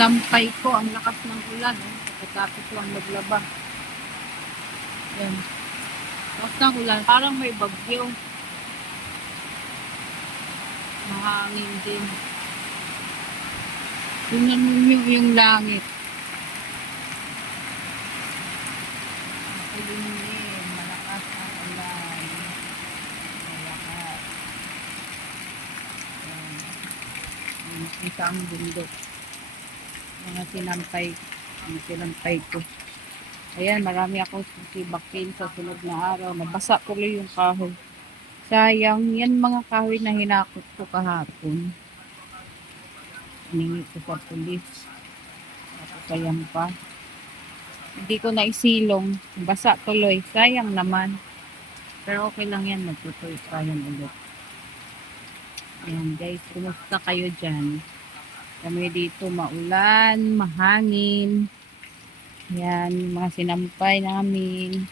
Sampay ko, ang lakas ng ulan. Pagkatapos lang maglaba. Yan. Lakas ng ulan, parang may bagyo. Mahangin din. Tingnan mo yung langit. Makulimlim, malakas ang ulan. Malakas. Yan. Nakita ang bundok. Mga sinampay ko. Ayan, marami akong susibakin sa sunod na araw. Nabasa tuloy yung kahoy. Sayang, yan mga kahoy na hinakot ko kahapon. Hiningi ko sa pulis. Tapos sayang pa. Hindi ko na isilong. Basa tuloy. Sayang naman. Pero okay lang yan. Magtutuloy pa yan ulit. Ayan guys, kumusta kayo dyan? Kami dito maulan, mahangin. Yan, mga sinampay namin.